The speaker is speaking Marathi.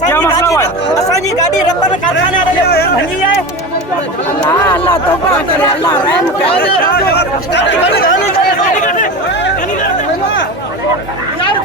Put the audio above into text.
क्या मसला हुआ असांजी गाड़ी रबर कारखाने वाले भंजी है। अल्लाह अल्लाह तौबा करे, अल्लाह रहम करे। यार